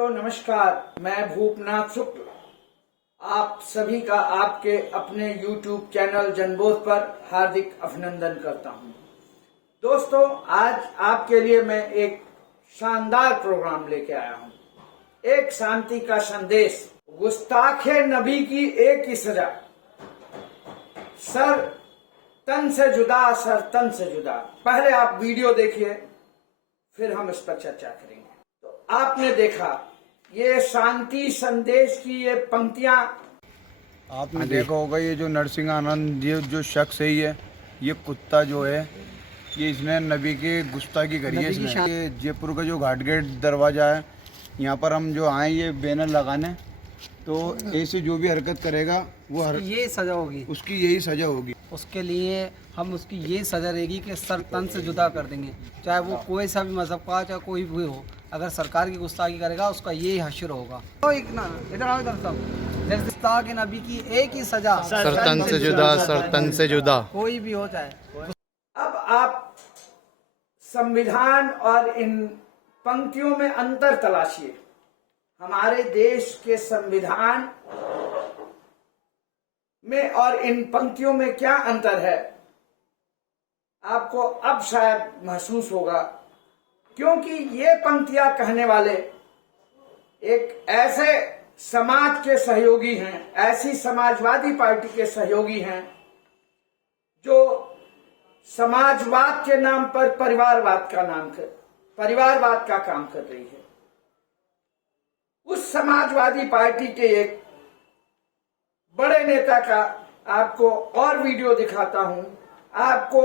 दोस्तों नमस्कार, मैं भूपनाथ शुक्ल आप सभी का आपके अपने YouTube चैनल जनबोध पर हार्दिक अभिनंदन करता हूं। दोस्तों, आज आपके लिए मैं एक शानदार प्रोग्राम लेके आया हूं। एक शांति का संदेश, गुस्ताखे नबी की एक ही सजा, सर तन से जुदा, सर तन से जुदा। पहले आप वीडियो देखिए, फिर हम इस पर चर्चा करेंगे। तो आपने देखा ये शांति संदेश की ये पंक्तियां, आपने देखा होगा ये जो नरसिंह आनंद ये जो शख्स है, ये कुत्ता जो है ये इसने नबी की गुस्ताखी करी है। इसने ये जयपुर का जो घाट गेट दरवाज़ा है, यहाँ पर हम जो आए ये बैनर लगाने, तो ऐसे जो भी हरकत करेगा वो ये सजा होगी, उसकी यही सजा होगी। उसके लिए हम उसकी ये सजा रहेगी कि सर तन से जुदा कर देंगे, चाहे वो कोई सा भी मजहब का, चाहे कोई भी हो। अगर सरकार की गुस्ताखी करेगा उसका यही हश्र होगा। तो एक ना इधर आओ, इधर सब गुस्ताख नबी की एक ही सजा, सर तन से जुदा, सर तन से जुदा, कोई भी हो चाहे। अब आप संविधान और इन पंक्तियों में अंतर तलाशिए। हमारे देश के संविधान में और इन पंक्तियों में क्या अंतर है, आपको अब शायद महसूस होगा, क्योंकि ये पंक्तियां कहने वाले एक ऐसे समाज के सहयोगी हैं, ऐसी समाजवादी पार्टी के सहयोगी हैं जो समाजवाद के नाम पर परिवारवाद का काम कर रही है। उस समाजवादी पार्टी के एक बड़े नेता का आपको और वीडियो दिखाता हूं, आपको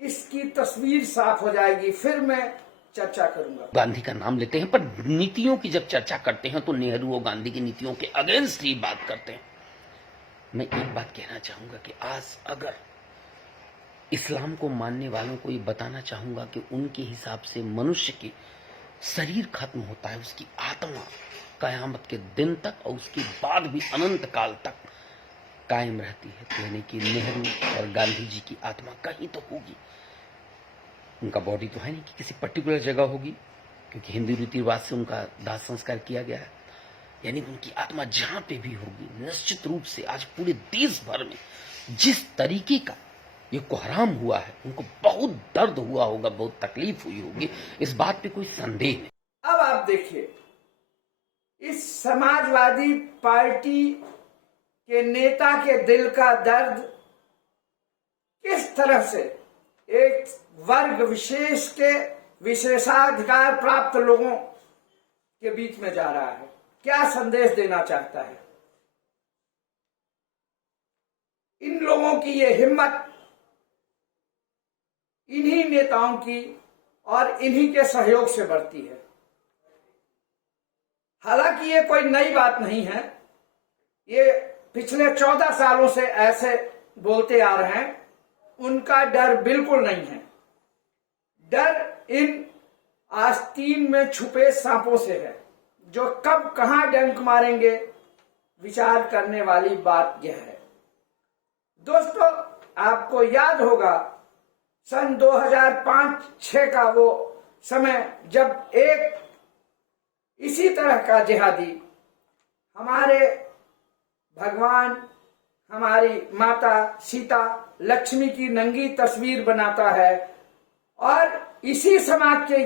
इसकी तस्वीर साफ हो जाएगी, फिर मैं चर्चा करूंगा। गांधी का नाम लेते हैं, पर नीतियों की जब चर्चा करते हैं तो नेहरू और गांधी की नीतियों के अगेंस्ट ही बात करते हैं। मैं एक बात कहना चाहूंगा कि आज अगर इस्लाम को मानने वालों को ये बताना चाहूंगा कि उनके हिसाब से मनुष्य की शरीर खत्म होता है, उसकी आत्मा कयामत के दिन तक और उसके बाद भी अनंत काल तक कायम रहती है। यानी कि नेहरू और गांधी जी की आत्मा कहीं तो होगी, उनका बॉडी तो है नहीं कि किसी पर्टिकुलर जगह होगी, क्योंकि हिंदू रीति रिवाज से उनका दाह संस्कार किया गया है। यानी उनकी आत्मा जहां पे भी होगी, निश्चित रूप से आज पूरे देश भर में जिस तरीके का ये कोहराम हुआ है, उनको बहुत दर्द हुआ होगा, बहुत तकलीफ हुई होगी, इस बात पे कोई संदेह नहीं। अब आप देखिए इस समाजवादी पार्टी के नेता के दिल का दर्द किस तरह से एक वर्ग विशेष के विशेषाधिकार प्राप्त लोगों के बीच में जा रहा है, क्या संदेश देना चाहता है। इन लोगों की ये हिम्मत इन्हीं नेताओं की और इन्हीं के सहयोग से बढ़ती है। हालांकि ये कोई नई बात नहीं है, ये पिछले 14 सालों से ऐसे बोलते आ रहे हैं। उनका डर बिल्कुल नहीं है, डर इन आस्तीन में छुपे सांपों से है, जो कब कहां डंक मारेंगे विचार करने वाली बात यह है। दोस्तों, आपको याद होगा सन 2005-06 का वो समय जब एक इसी तरह का जिहादी हमारे भगवान, हमारी माता सीता लक्ष्मी की नंगी तस्वीर बनाता है और इसी समाज के,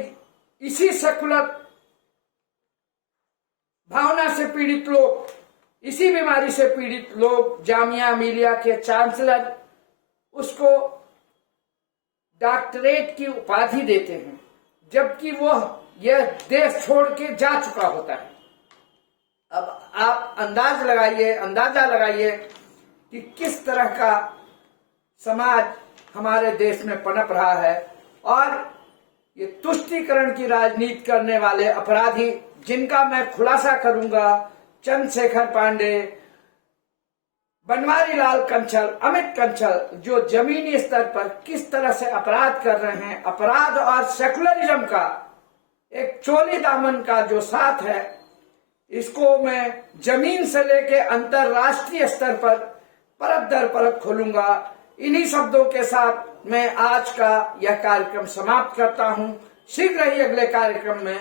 इसी सेकुलर भावना से पीड़ित लोग, इसी बीमारी से पीड़ित लोग जामिया मिलिया के चांसलर उसको डॉक्टरेट की उपाधि देते हैं, जबकि वह यह देश छोड़ के जा चुका होता है। अब आप अंदाजा लगाइए कि किस तरह का समाज हमारे देश में पनप रहा है। और ये तुष्टीकरण की राजनीति करने वाले अपराधी, जिनका मैं खुलासा करूंगा, चंद्रशेखर पांडे, बनवारी लाल कंचल, अमित कंचल, जो जमीनी स्तर पर किस तरह से अपराध कर रहे हैं, अपराध और सेकुलरिज्म का एक चोली दामन का जो साथ है, इसको मैं जमीन से लेके अंतरराष्ट्रीय स्तर पर परत दर परत खोलूंगा। इन्हीं शब्दों के साथ मैं आज का यह कार्यक्रम समाप्त करता हूं। शीघ्र ही अगले कार्यक्रम में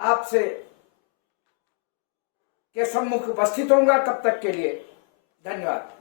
आपसे के सम्मुख उपस्थित होऊंगा। तब तक के लिए धन्यवाद।